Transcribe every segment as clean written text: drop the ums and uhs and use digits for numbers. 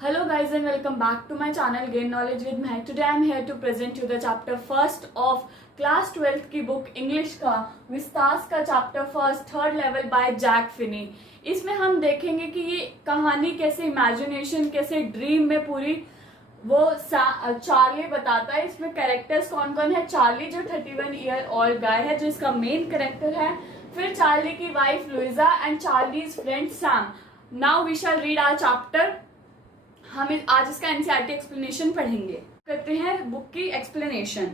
Hello guys and welcome back to my channel Gain Knowledge with Mehak. Today I am here to present you the chapter first of class 12th की book English का Vistas का chapter first third level by Jack Finney. इसमें हम देखेंगे कि ये कहानी कैसे imagination कैसे ड्रीम में पूरी वो चार्ली बताता है. इसमें कैरेक्टर्स कौन कौन है. चार्ली जो 31 ईयर ओल्ड गाय है जो इसका मेन कैरेक्टर है. फिर चार्ली की wife Louisa and Charlie's friend Sam. Now we shall read our chapter. हम आज इसका एनसीईआरटी एक्सप्लेनेशन पढ़ेंगे. करते हैं बुक की explanation.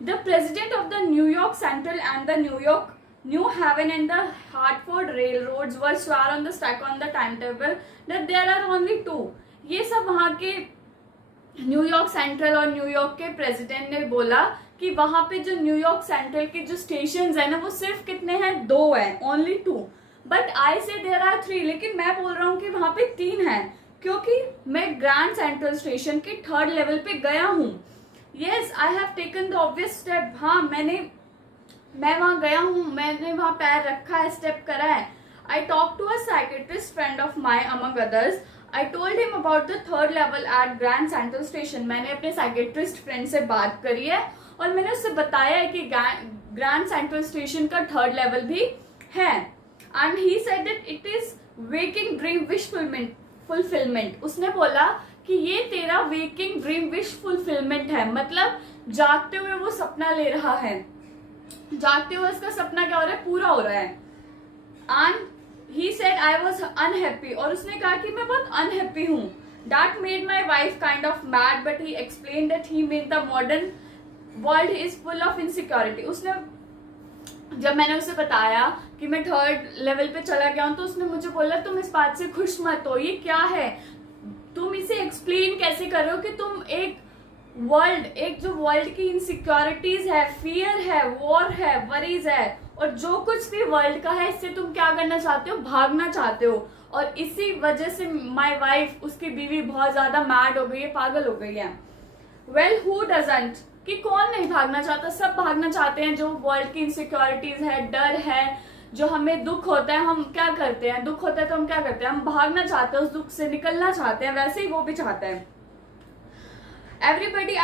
The president of the New York Central and the New York New Haven and the Hartford railroads were swear on the stack on the timetable that there are only 2. ये सब वहां के New York Central और New York के president ने बोला कि वहां पे जो न्यूयॉर्क सेंट्रल के जो स्टेशन है ना वो सिर्फ कितने हैं, 2 हैं, ओनली 2. बट आई से देयर आर 3. लेकिन मैं बोल रहा हूँ कि वहां पे 3 हैं क्योंकि मैं ग्रैंड सेंट्रल स्टेशन के 3rd लेवल पे गया हूँ. Yes I have taken the obvious step. हाँ मैं वहां गया हूँ, मैंने वहां पैर रखा है, स्टेप करा है. I talk to a psychiatrist friend of my among others. I told him about the 3rd level at Grand Central station. मैंने अपने साइकेट्रिस्ट फ्रेंड से बात करी है और मैंने उससे बताया है कि ग्रैंड सेंट्रल स्टेशन का 3rd लेवल भी है. And he said that it is waking dream wish fulfilment. उसने बोला कि ये तेरा वेकिंग ड्रीम विश फुलफिलमेंट है, मतलब जागते हुए वो सपना ले रहा है, जागते हुए उसका सपना क्या हो रहा है, पूरा हो रहा है. And he said I was unhappy. और उसने कहा कि मैं बहुत अनहैप्पी हूँ. That made my wife kind of mad but he explain that he made the modern world is full of insecurity. उसने जब मैंने उसे बताया कि मैं 3rd लेवल पे चला गया हूं तो उसने मुझे बोला तुम इस बात से खुश मत हो, ये क्या है, तुम इसे एक्सप्लेन कैसे कर रहे हो कि तुम एक जो वर्ल्ड की इनसिक्योरिटीज है, फियर है, वॉर है, वरीज है और जो कुछ भी वर्ल्ड का है इससे तुम क्या करना चाहते हो, भागना चाहते हो. और इसी वजह से माई वाइफ, उसकी बीवी बहुत ज्यादा मैड हो गई है, पागल हो गई है. वेल हु डजंट, कि कौन नहीं भागना चाहता, सब भागना चाहते हैं. जो वर्ल्ड की इनसिक्योरिटीज है, डर है, जो हमें दुख होता है हम क्या करते हैं, दुख होता है तो हम क्या करते हैं, हम भागना चाहते हैं, उस दुख से निकलना चाहते हैं. वैसे ही वो भी चाहता है. Everybody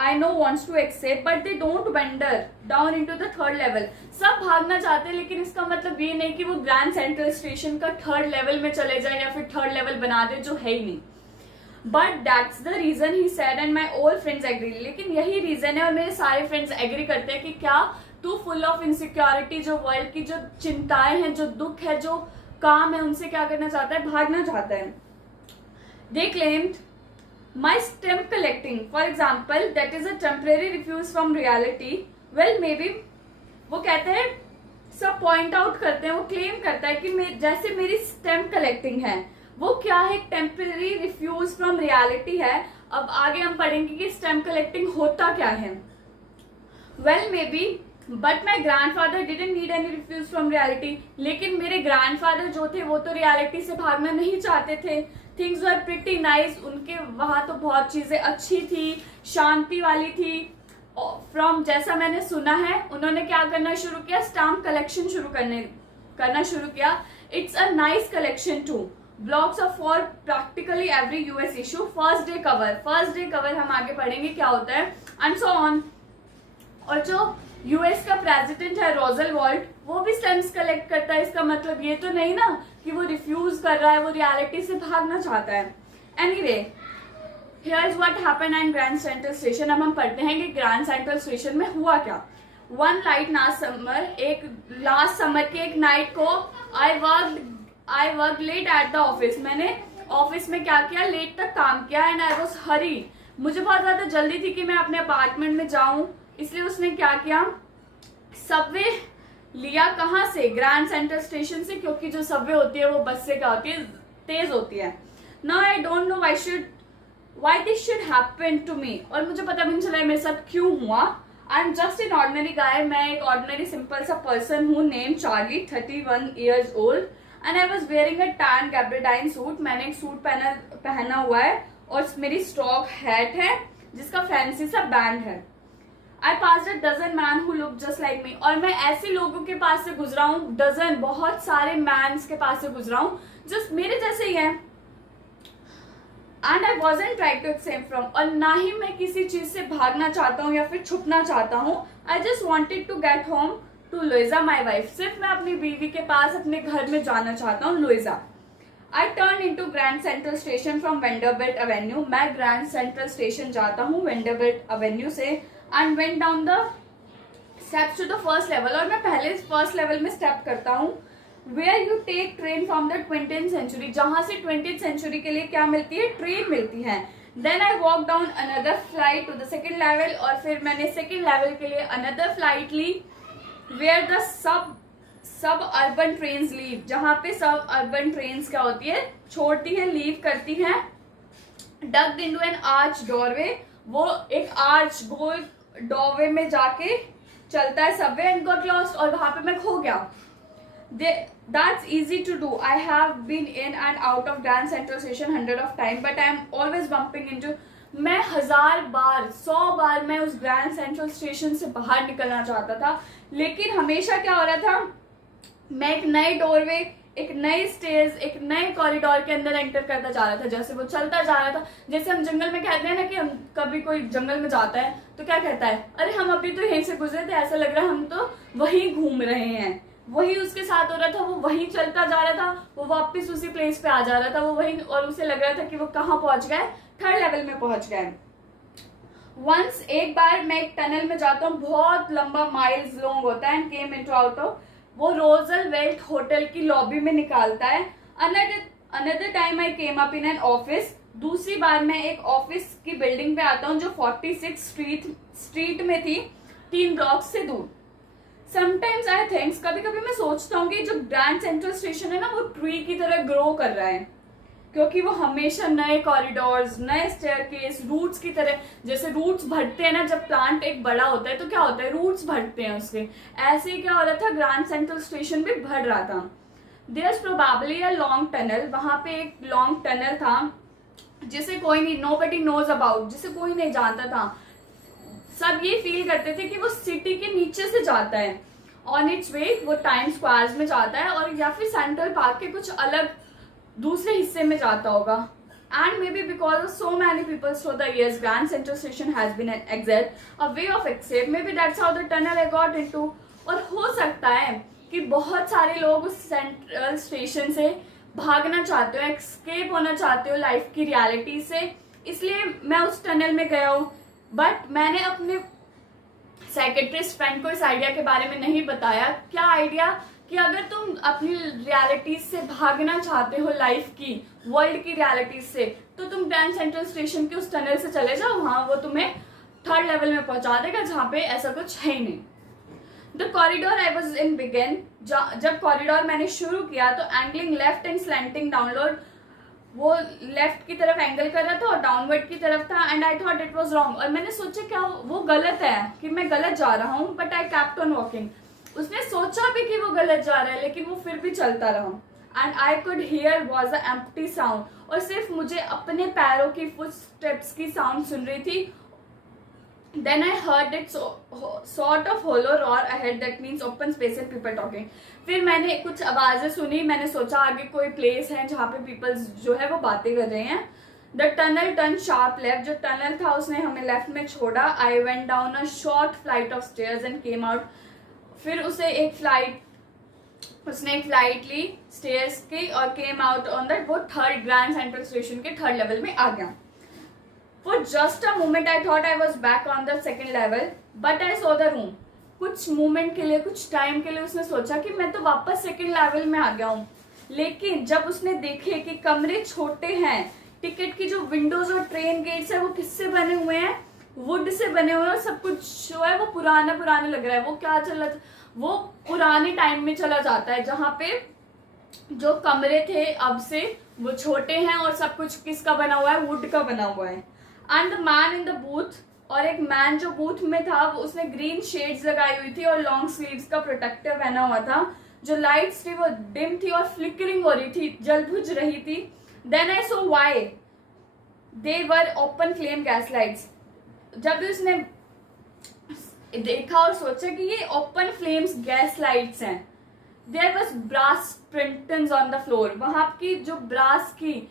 I know wants to escape but they don't wander down into the 3rd level. सब भागना चाहते हैं लेकिन इसका मतलब ये नहीं कि वो ग्रैंड सेंट्रल स्टेशन का 3rd लेवल में चले जाए या फिर 3rd लेवल बना दे, जो है ही नहीं. But that's the reason he said and my all friends agree. लेकिन यही रीजन है और मेरे सारे फ्रेंड्स एग्री करते हैं कि क्या तू फुल ऑफ इनसिक्योरिटी, जो वर्ल्ड की जो चिंताएं हैं, जो दुख है, जो काम है, उनसे क्या करना चाहता है, भागना चाहता है. दे claimed my stamp collecting for example that is a temporary refuse from reality. Well may be वो कहते हैं, सब पॉइंट आउट करते हैं, वो क्लेम करता है कि जैसे मेरी स्टैम्प कलेक्टिंग है वो क्या है, टेम्परेरी रिफ्यूज फ्रॉम रियलिटी है. अब आगे हम पढ़ेंगे कि स्टैम्प कलेक्टिंग होता क्या है. Well may be but my grandfather didn't need any refuse from reality. लेकिन मेरे ग्रैंडफादर जो थे वो तो रियलिटी से भागना नहीं चाहते थे. Things were pretty nice. उनके वहां तो बहुत चीजें अच्छी थी, शांति वाली थी. फ्रॉम जैसा मैंने सुना है उन्होंने क्या करना शुरू किया, स्टैम्प कलेक्शन करना शुरू किया. It's a nice collection too. Blocks of for practically every US issue. First day cover हम आगे पढ़ेंगे क्या होता है एंड सो ऑन. और जो यूएस का प्रेसिडेंट है रोजवेल्ट, वो भी स्टैम्प्स कलेक्ट करता है. इसका मतलब ये तो नहीं ना कि वो रिफ्यूज कर रहा है, वो रियलिटी से भागना चाहता है. Anyway here is what happened at Grand Central station. अब हम पढ़ते हैं कि ग्रैंड सेंट्रल स्टेशन में हुआ क्या. वन नाइट लास्ट समर के एक नाइट को I work late at the office. मैंने ऑफिस में क्या किया, लेट तक काम किया. And I was hurry. मुझे बहुत ज्यादा जल्दी थी कि मैं अपने अपार्टमेंट में जाऊं, इसलिए उसने क्या किया, सबवे लिया. कहाँ से, ग्रैंड सेंट्रल स्टेशन से, क्योंकि जो सबवे होती है वो बस से क्या होती है, तेज होती है. Now I don't know why this should happen to me. और मुझे पता भी नहीं चला मेरे साथ क्यों हुआ. I am just an ordinary guy. मैं एक ऑर्डिनरी सिंपल सा पर्सन हूँ, name Charlie, 31 years old. And I was wearing a tan gabardine suit. मैंने एक सूट पहना हुआ है और मेरी स्टॉक हैट है जिसका फैंसी सा बैंड है. I pass a dozen man who look just like me. और मैं ऐसे लोगों के पास से गुजरा हूँ, डजन, बहुत सारे मैन्स के पास से गुजरा हूँ जस्ट मेरे जैसे ही हैं. And I wasn't trying to escape from, और ना ही मैं किसी चीज से भागना चाहता हूँ या फिर छुपना चाहता हूँ. I just wanted to get home to Louisa my wife. सिर्फ मैं अपनी बीवी के पास अपने घर में जाना चाहता हूँ, Louisa. I turn in to Grand Central Station from Vanderbilt Avenue. मैं ग्रैंड सेंट्रल स्टेशन जाता हूँ वेंडरबिल्ट एवेन्यू से. And went down the steps to the first level, और मैं पहले फर्स्ट लेवल में स्टेप करता हूँ. Where you take train from the 20th century, जहां से 20th सेंचुरी के लिए क्या मिलती है, ट्रेन मिलती है. Then I walk down another flight to the second level, और फिर मैंने सेकेंड लेवल के लिए अनदर फ्लाइट ली. Where the suburban trains leave, जहां पे सब अर्बन ट्रेन्स क्या होती है, छोड़ती है, लीव करती हैं. डग्ड इनटू एन आर्च डोरवे, वो एक आर्च गोल डोरवे में जाके चलता है सबवे. एंड गॉट लॉस्ट, और वहां पे मैं खो गया. That's easy to do. I have been in and out of Grand Central Station 100 of time, but I am always bumping into. मैं 1000 बार 100 बार मैं उस ग्रैंड सेंट्रल स्टेशन से बाहर निकलना चाहता था, लेकिन हमेशा क्या हो रहा था, मैं एक नए डोरवे, एक नई स्टेज, एक नए कॉरिडोर के अंदर एंटर करता जा रहा था. जैसे वो चलता जा रहा था, जैसे हम जंगल में कहते हैं ना कि हम कभी कोई जंगल में जाता है तो क्या कहता है, अरे हम अभी तो यहीं से गुजरे थे, ऐसा लग रहा है हम तो वहीं घूम रहे हैं. वही उसके साथ हो रहा था, वो वहीं चलता जा रहा था, वो वापस उसी प्लेस पे आ जा रहा था, वो वहीं, और उसे लग रहा था कि वो कहाँ पहुंच गए, थर्ड लेवल में पहुंच गए. वंस एक बार मैं एक टनल में जाता हूँ, बहुत लंबा, माइल्स लॉन्ग होता है. And came into out of, वो रोजल वेल्ट होटल की लॉबी में निकालता है. Another time I came up in an office, दूसरी बार मैं एक ऑफिस की बिल्डिंग पे आता हूँ जो 46 स्ट्रीट में थी, 3 ब्लॉक से दूर. समटाइम्स आई थिंक्स, कभी कभी मैं सोचता हूँ कि जो ग्रैंड सेंट्रल स्टेशन है ना, वो ट्री की तरह ग्रो कर रहा है, क्योंकि वो हमेशा नए कॉरिडोर्स, नए स्टेयरकेस, रूट्स की तरह, जैसे रूट्स बढ़ते हैं ना, जब प्लांट एक बड़ा होता है तो क्या होता है, रूट्स बढ़ते हैं उसके, ऐसे ही क्या हो रहा था, ग्रैंड सेंट्रल स्टेशन भी बढ़ रहा था. There is probably a long tunnel, वहां पे एक लॉन्ग टनल था जिसे कोई नहीं, नोबडी नोज अबाउट, जिसे कोई नहीं जानता था. सब ये फील करते थे कि वो सिटी के नीचे से जाता है. ऑन इट्स वे वो टाइम स्क्वायर्स में जाता है, और या फिर सेंट्रल पार्क के कुछ अलग दूसरे हिस्से में जाता होगा. And maybe because of so many people through the years, Grand Central Station has been an exit, a way of escape. Maybe that's how the tunnel I got into. और हो सकता है कि बहुत सारे लोग उस central station से भागना चाहते हो, एस्केप होना चाहते हो लाइफ की रियलिटी से, इसलिए मैं उस टनल में गया हूँ. बट मैंने अपने साइकेट्रिस्ट फ्रेंड को इस आइडिया के बारे में नहीं बताया. क्या आइडिया, कि अगर तुम अपनी रियलिटीज से भागना चाहते हो, लाइफ की, वर्ल्ड की रियलिटीज से, तो तुम ग्रैंड सेंट्रल स्टेशन के उस टनल से चले जाओ, वहां वो तुम्हें थर्ड लेवल में पहुंचा देगा, जहां पे ऐसा कुछ है ही नहीं. The corridor I was in begin, जब कॉरिडोर मैंने शुरू किया तो angling left and slanting download, वो लेफ्ट की तरफ एंगल कर रहा था और डाउनवर्ड की तरफ था. And I thought it was wrong, और मैंने सोचा क्या वो गलत है, कि मैं गलत जा रहा हूँ. But I kept on walking. उसने सोचा भी कि वो गलत जा रहा है, लेकिन वो फिर भी चलता रहा. And I could hear was a empty sound, और सिर्फ मुझे अपने पैरों की फुटस्टेप्स की साउंड सुन रही थी. Then I heard it sort of hollow roar ahead, that means open space and people talking. फिर मैंने कुछ आवाजें सुनी, मैंने सोचा आगे कोई प्लेस है जहाँ पे पीपल्स जो है वो बातें कर रहे हैं. The tunnel turn sharp left, जो टनल था उसने हमें लेफ्ट में छोड़ा. I went down a short flight of stairs and came out. फिर उसने एक फ्लाइट ली स्टेयर्स की और केम आउट ऑन दैट, वो थर्ड ग्रैंड सेंट्रल स्टेशन के थर्ड लेवल में आ गया. For just a moment I thought I was back on the second level, but I saw the room. कुछ मोमेंट के लिए, कुछ टाइम के लिए उसने सोचा कि मैं तो वापस सेकंड लेवल में आ गया हूँ. लेकिन जब उसने देखे कि कमरे छोटे हैं, टिकट की जो विंडोज और ट्रेन गेट्स है वो किससे बने हुए हैं, वुड से बने हुए हैं, और सब कुछ जो है वो पुराना लग रहा है. वो क्या चल रहा था, वो पुराने टाइम में चला जाता है, जहाँ पे जो कमरे थे अब से वो छोटे हैं, और सब कुछ किसका बना हुआ है, वुड का बना हुआ है. And the man in the booth, और एक मैन जो बूथ में था वो उसने ग्रीन शेड्स लगाई हुई थी और लॉन्ग स्लीव्स का प्रोटेक्टर पहना हुआ था. जो लाइट्स थी वो डिम थी और फ्लिकरिंग हो रही थी, जल बुझ रही थी. Then I saw why they were open flame gas lights. जब भी उसने देखा और सोचा कि ये ओपन फ्लेम्स गैस लाइट्स हैं. There was brass spittoons on the floor, वहां की जो ब्रास की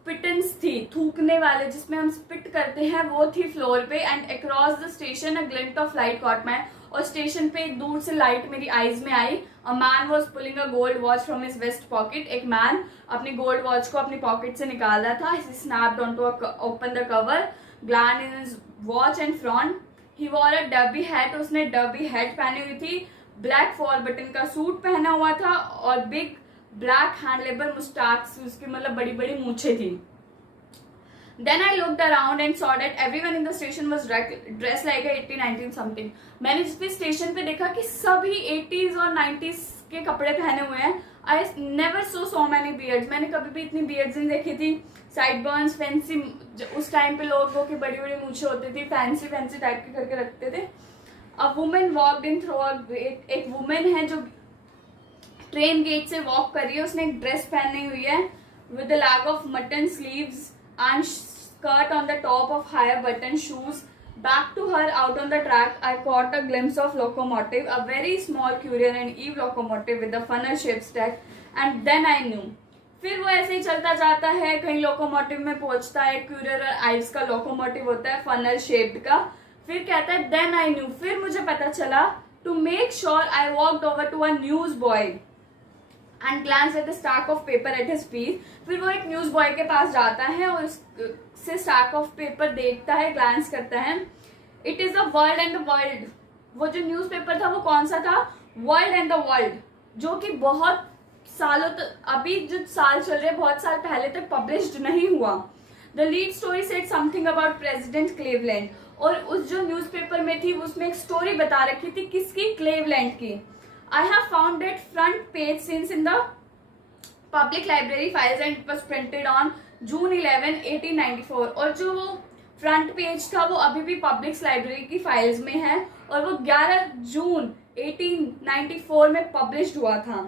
स्पिटन्स थी, थूकने वाले जिसमें हम स्पिट करते हैं, वो थी फ्लोर पे। And across the station a glimpse of light caught my, और स्टेशन पे एक दूर से लाइट मेरी आईज में आई। A man was pulling a gold watch from his vest pocket, एक मैन अपनी गोल्ड वॉच को अपनी पॉकेट से निकाल रहा था। He snapped on to open the cover, glanced in his watch and frowned. He wore a derby hat, उसने derby hat पहनी हुई थी, ब्लैक 4 बटन का सूट पहना हुआ था और बिग ब्लैक हैंड लेबर मुस्टाक्स, उसकी मतलब बड़ी बड़ी मूछें थी। Then I looked around and saw that everyone in the station was dressed like a 80, 19 something. मैंने जिस भी स्टेशन पे देखा कि सभी 80s और 90s के कपड़े पहने हुए हैं। I never saw so many beards. मैंने कभी भी इतनी beards नहीं देखी थी। Sideburns, fancy, उस टाइम पे लोगों की बड़ी बड़ी मूछें होती थी, फैंसी फैंसी टाइप के करके रखते थे। A woman walked in through a gate. एक वुमेन है जो ट्रेन गेट से वॉक कर रही है, उसने एक ड्रेस पहनी हुई है with a lag of mutton sleeves and skirt on the top of higher button shoes. Back to her out on the track, I caught a glimpse of locomotive, a very small Currier and Eve locomotive with a funnel shaped stack, and then I knew. फिर वो ऐसे ही चलता जाता है, कहीं locomotive में पहुंचता है, क्यूरियर और आइव्स का लोकोमोटिव होता है फनल शेप्ड का। फिर कहता है देन आई न्यू, फिर मुझे पता चला। To make sure I walked over to a news boy and glance at the stack of paper at his feet. फिर वो एक न्यूज बॉय के पास जाता है और उससे स्टैक ऑफ पेपर देखता है, ग्लैंस करता है। It is the world and the world. वो जो न्यूज पेपर था वो कौन सा था? वर्ल्ड एंड द वर्ल्ड, जो कि बहुत सालों तक, अभी जो साल चल रहे बहुत साल पहले तक पब्लिश्ड नहीं हुआ। The lead story said something about president Cleveland, और उस जो न्यूज़पेपर में थी उसमें एक स्टोरी बता रखी थी, किसकी? क्लीवलैंड की। I have found that front page since in the public library files and it was printed on June 11, 1894। और जो वो फ्रंट पेज था वो अभी भी पब्लिक लाइब्रेरी की फाइल्स में है और वो 11 जून 1894 में पब्लिश्ड हुआ था।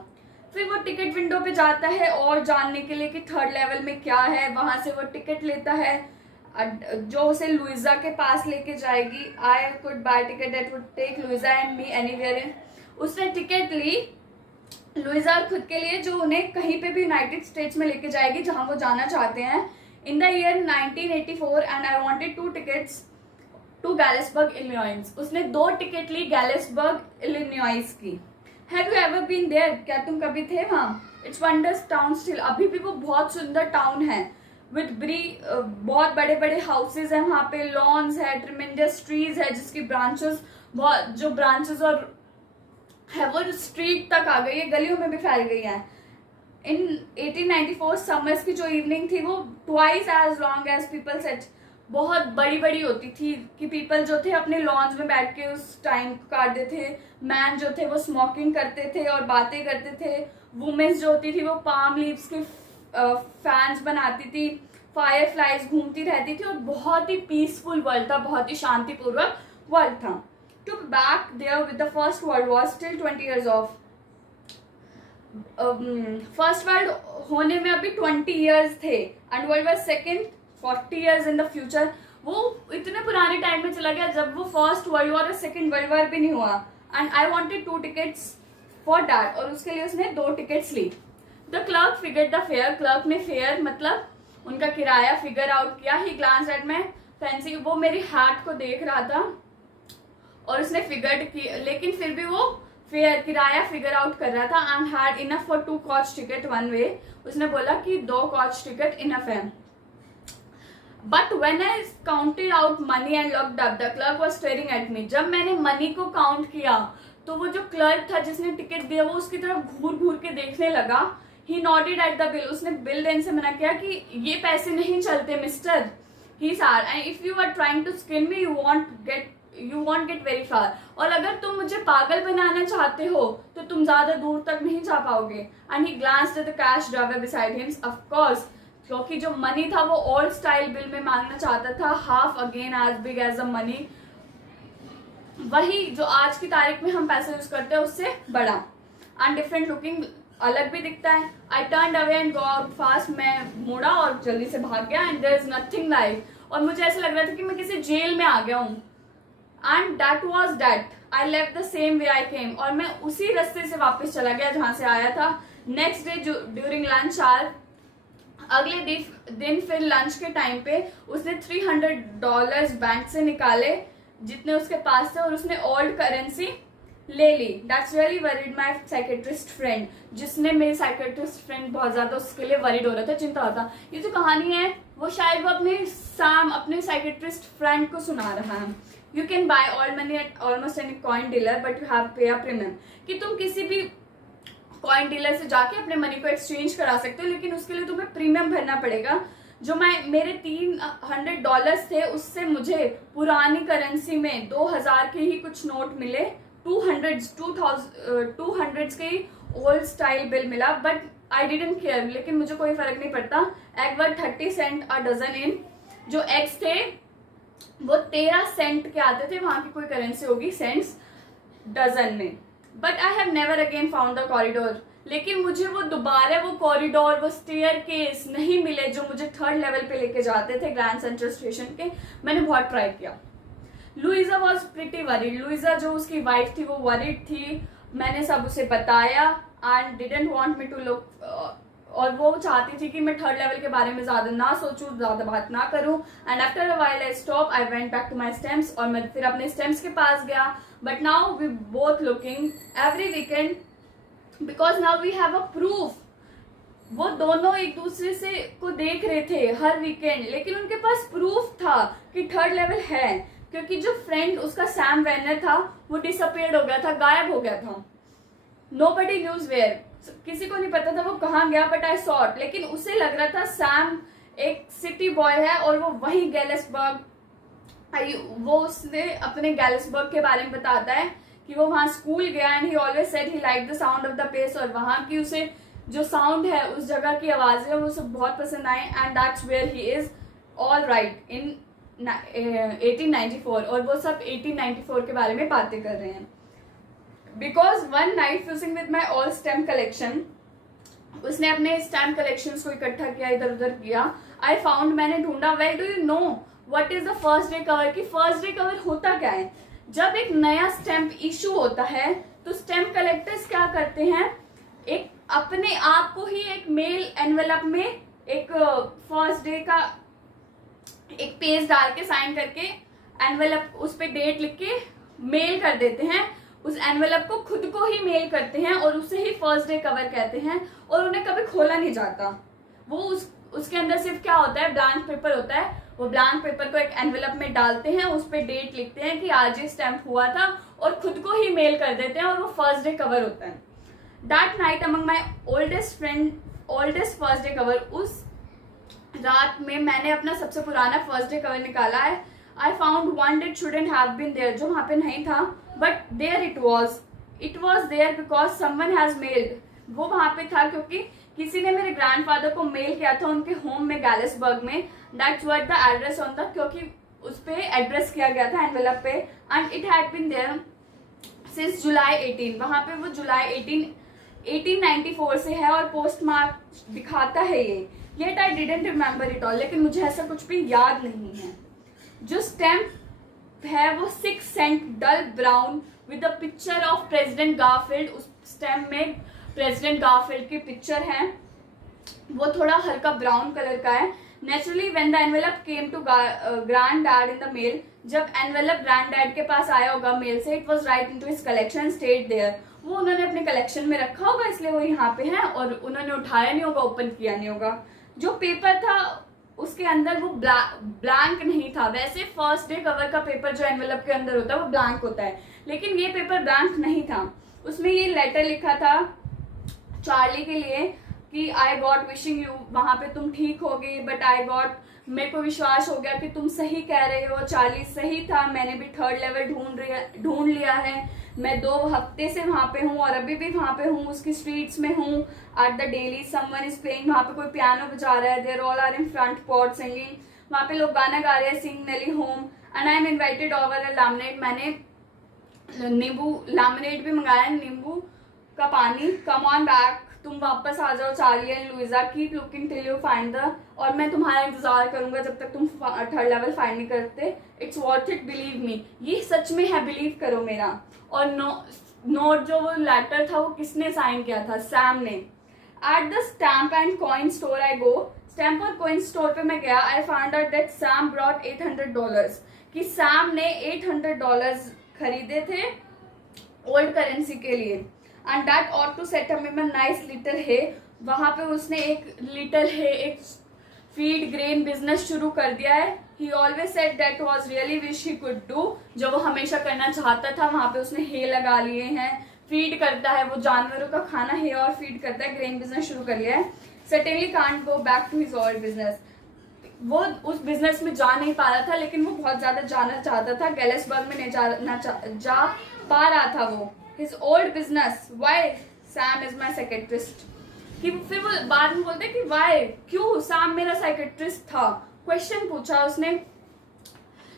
फिर वो टिकट विंडो पे जाता है और जानने के लिए कि थर्ड लेवल में क्या है। वहां से वो टिकट लेता है जो उसे लुइजा के पास लेके जाएगी। I could buy ticket that would take Louisa and me anywhere in. उसने टिकट ली लुइजा और खुद के लिए, जो उन्हें कहीं पे भी यूनाइटेड स्टेट्स में लेके जाएगी जहां वो जाना चाहते हैं। In the year 1984 and I wanted 2 tickets to Galesburg Illinois. उसने 2 टिकट ली गैलिसबर्ग इलिनॉइस की। Have you ever been there? क्या तुम कभी थे वहां? इट्स वंडर्स टाउन स्टिल, अभी भी वो बहुत सुंदर टाउन है। विद बहुत बड़े बड़े हाउसेज है वहां पे, लॉन्स है, ट्रिमेंडस ट्रीज है जिसकी ब्रांचेस बहुत, जो ब्रांचेस और है वो स्ट्रीट तक आ गई है, गलियों में भी फैल गई है। इन 1894 समर्स की जो इवनिंग थी वो twice as long as people set, बहुत बड़ी बड़ी होती थी कि पीपल जो थे अपने लॉन्स में बैठ के उस टाइम काट देते थे। मैन जो थे वो स्मोकिंग करते थे और बातें करते थे। वुमेन्स जो होती थी वो पाम लीव्स के फैंस बनाती थी, फायर फ्लाइज घूमती रहती थी और बहुत ही पीसफुल वर्ल्ड था, बहुत ही शांतिपूर्वक वर्ल्ड था। To back there with the First World War, still 20 years off. First world होने में अभी 20 years थे and world war second 40 years in the future। वो इतने पुराने टाइम में चला गया जब वो फर्स्ट वर्ल्ड वॉर और सेकेंड वर्ल्ड वॉर भी नहीं हुआ। And I wanted 2 tickets for that, और उसके लिए उसने 2 tickets ली। The clerk figure the fare, clerk ने फेयर मतलब उनका किराया फिगर आउट किया। He glance at my fancy, वो मेरी हैट को देख रहा था और उसने फिगर्ड की, लेकिन फिर भी वो फेयर किराया फिगर आउट कर रहा था। And had enough for 2 coach ticket one way, उसने बोला कि 2 coach ticket इनफ है। But when I counted out money and looked up, the clerk was staring at me. जब मैंने मनी को काउंट किया तो वो जो क्लर्क था जिसने टिकट दिया वो उसकी तरफ घूर घूर के देखने लगा। ही नॉटेड एट द बिल, उसने बिल देने से मना किया कि ये पैसे नहीं चलते mister. He said and if you are trying to skin me you won't get very far. और अगर तुम मुझे पागल बनाना चाहते हो तो तुम ज्यादा दूर तक नहीं जा पाओगे। And he glanced at the cash drawer beside him, of course, क्योंकि जो मनी था वो ओल्ड स्टाइल बिल में मांगना चाहता था, half again as big as a money, वही जो आज की तारीख में हम पैसे यूज करते हैं उससे बड़ा एंड डिफरेंट लुकिंग, अलग भी दिखता है। I turn away and go out fast, मैं मुड़ा और जल्दी से भाग गया। And there is nothing like, और मुझे ऐसा लग रहा था कि मैं किसी जेल में आ गया हूँ। And that was that, I left the same way I came, और मैं उसी रास्ते से वापस चला गया जहां से आया था। Next day during lunch hour अगले दिन फिर लंच के टाइम पे उसने $300 बैंक से निकाले जितने उसके पास थे, और उसने ओल्ड करेंसी ले ली. That's really worried my psychiatrist friend, जिसने मेरे साइकेट्रिस्ट फ्रेंड बहुत ज्यादा उसके लिए वरीड हो रहा था, चिंता होता. ये जो कहानी है वो शायद वो अपने साइकेट्रिस्ट फ्रेंड को सुना रहा है. You can buy all money at almost any coin dealer but you have पे अ प्रीमियम, कि तुम किसी भी कॉइन डीलर से जाके अपने मनी को एक्सचेंज करा सकते हो, लेकिन उसके लिए तुम्हें प्रीमियम भरना पड़ेगा. जो मेरे $300 थे उससे मुझे पुरानी करेंसी में 2000 के ही कुछ नोट मिले, 200 के ही ओल्ड स्टाइल बिल मिला. बट आई डिडंट केयर, लेकिन मुझे कोई फर्क नहीं पड़ता. Egg were 30 cent a dozen in. जो एग्स थे वो 13 सेंट के आते थे, वहां की कोई करेंसी होगी सेंट्स डजन में. But I have never again found the corridor, लेकिन मुझे वो दोबारा वो कॉरिडोर, वो स्टेयर केस नहीं मिले जो मुझे 3rd लेवल पे लेके जाते थे ग्रैंड सेंट्रल स्टेशन के. मैंने बहुत ट्राई किया. Luisa was pretty worried. Luisa जो उसकी वाइफ थी वो वरीड थी. मैंने सब उसे बताया and didn't want me to look, और वो चाहती थी कि मैं 3rd लेवल के बारे में ज्यादा ना सोचूं, ज्यादा बात ना करूं. And after a while I stop, I went back to my stems, और मैं फिर अपने स्टेम्स के पास गया. But now we both looking every weekend because now we have a proof. वो दोनों एक दूसरे से को देख रहे थे हर वीकेंड, लेकिन उनके पास प्रूफ था कि 3rd लेवल है, क्योंकि जो फ्रेंड उसका सैम वेनर था वो डिसअपियर्ड हो गया था, गायब हो गया था. नोबडी न्यूज वेयर, किसी को नहीं पता था वो कहाँ गया. बट आई सॉट, लेकिन उसे लग रहा था सैम एक सिटी बॉय है और वो वही गैलिसबर्ग, वो उसने अपने गैलिसबर्ग के बारे में बताता है कि वो वहां स्कूल गया and he always said he like the sound of the place, और वहां की उसे जो साउंड है उस जगह की आवाजें वो सब बहुत पसंद आए. And that's where he is all right in 1894, और वो सब 1894 के बारे में बातें कर रहे हैं. Because one night fusing with my all stamp collection, उसने अपने स्टैम्प कलेक्शन को इकट्ठा किया, इधर उधर किया. आई फाउंड, मैंने ढूंढा. Well do you know what is the first day cover, की फर्स्ट डे कवर होता क्या है. जब एक नया स्टैम्प इशू होता है तो स्टैम्प कलेक्टर्स क्या करते हैं, एक अपने आप को ही एक मेल एनवेलप में एक फर्स्ट डे का एक पेज डाल के साइन करके एनवेलप उस पे डेट लिख के मेल कर देते हैं. उस एनवेलप को खुद को ही मेल करते हैं और उसे ही फर्स्ट डे कवर कहते हैं, और उन्हें कभी खोला नहीं जाता. वो उसके अंदर सिर्फ क्या होता है, ब्लैंक पेपर होता है. वो ब्लैंक पेपर को एक एनवेलप में डालते हैं, उस पर डेट लिखते हैं कि आज ये स्टैम्प हुआ था, और खुद को ही मेल कर देते हैं, और वो फर्स्ट डे कवर होता है. That night among my oldest first day cover, उस रात में मैंने अपना सबसे पुराना फर्स्ट डे कवर निकाला है. I found one date shouldn't have been there, जो वहां पे नहीं था, but there it was there because someone has mailed. वो वहां पे था क्योंकि किसी ने मेरे ग्रैंडफादर को मेल किया था उनके होम में गैलिसबर्ग में. That's what the address on the, क्योंकि उस पे एड्रेस किया गया था एनवेलप पे. And it had been there since July 18. वहां पे वो जुलाई 1894 से है, और पोस्ट मार्क दिखाता है ये. Yet I didn't remember it all, लेकिन मुझे ऐसा कुछ भी याद नहीं है. जो स्टैम्प है वो 6 cent dull brown with the picture of President Garfield. उस स्टैम्प में प्रेसिडेंट गारफील्ड की पिक्चर है. वो थोड़ा हल्का ब्राउन कलर का है. Naturally when the envelope came to grand dad in the mail, जब एनवेलप ग्रैंड डैड के पास आया होगा मेल से, it was right into his collection state there. वो उन्होंने अपने कलेक्शन में रखा होगा, इसलिए वो यहाँ पे है, और उन्होंने उठाया नहीं होगा, ओपन किया नहीं होगा. जो पेपर था उसके अंदर वो ब्लैंक नहीं था. वैसे फर्स्ट डे कवर का पेपर जो एनवेलप के अंदर होता है वो ब्लैंक होता है, लेकिन ये पेपर ब्लैंक नहीं था. उसमें ये लेटर लिखा था चार्ली के लिए कि आई गॉट विशिंग यू, वहां पे तुम ठीक हो गई, बट आई गॉट, मेरे को विश्वास हो गया कि तुम सही कह रहे हो, चार्ली सही था, मैंने भी 3rd लेवल ढूंढ लिया है. मैं 2 हफ्ते से वहां पे हूँ और अभी भी वहां पे हूँ, उसकी स्ट्रीट्स में हूँ. At the deli someone is playing, वहां पे कोई पियानो बजा रहा है. They're all are in front porch singing, वहां पे लोग गाना गा रहे हैं. Sing Nellie home and I am invited over a lemonade, मैंने नींबू लैमिनेट भी मंगाया, नींबू का पानी. कम ऑन बैक, तुम वापस आ जाओ Charlie and Luisa, keep looking till you find the, और मैं तुम्हारा इंतजार करूंगा जब तक तुम 3rd लेवल फाइंड नहीं करते. It's worth it, believe me. ये सच में है, बिलीव करो मेरा. और नोट जो वो लेटर था वो किसने साइन किया था, सैम ने. At the stamp and coin store I go, stamper coin store पे मैं गया, I found out that Sam brought $800, कि सैम ने $800 खरीदे थे ओल्ड करेंसी के लिए, and that ought to set up में नाइस लिटिल है। वहां पे उसने एक लिटिल है एक फीड ग्रेन बिजनेस शुरू कर दिया है। ही always said that was really wish he could do, जो वो हमेशा करना चाहता था। वहां पे उसने हे लगा लिए हैं, फीड करता है, वो जानवरों का खाना है और फीड करता है, ग्रेन बिजनेस शुरू कर लिया है। Certainly can't go back to his old business. वो उस बिजनेस में जा नहीं पा रहा था, लेकिन वो बहुत ज्यादा जाना चाहता था। गैलेसबर्ग में नहीं जा पा रहा था वो। His old business, why Sam is my psychiatrist. कि फिर वो बाद में बोलते कि व्हाई, क्यों सैम मेरा साइकेट्रिस्ट था, क्वेश्चन पूछा उसने।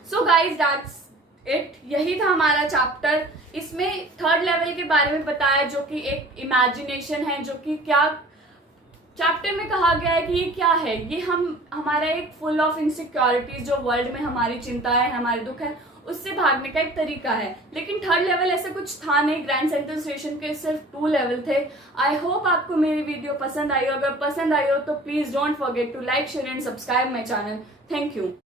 सो गाइज दैट्स इट, यही था हमारा चैप्टर। इसमें थर्ड लेवल के बारे में बताया, जो कि एक इमेजिनेशन है, जो कि क्या चैप्टर में कहा गया है कि ये क्या है, ये हमारा एक फुल ऑफ इनसिक्योरिटीज, जो वर्ल्ड में हमारी चिंताएं, हमारे दुख है, उससे भागने का एक तरीका है। लेकिन थर्ड लेवल ऐसा कुछ था नहीं, ग्रैंड सेंट्रल स्टेशन के सिर्फ 2 लेवल थे। आई होप आपको मेरी वीडियो पसंद आई हो। अगर पसंद आई हो तो please don't forget to like, share and subscribe my channel. Thank you.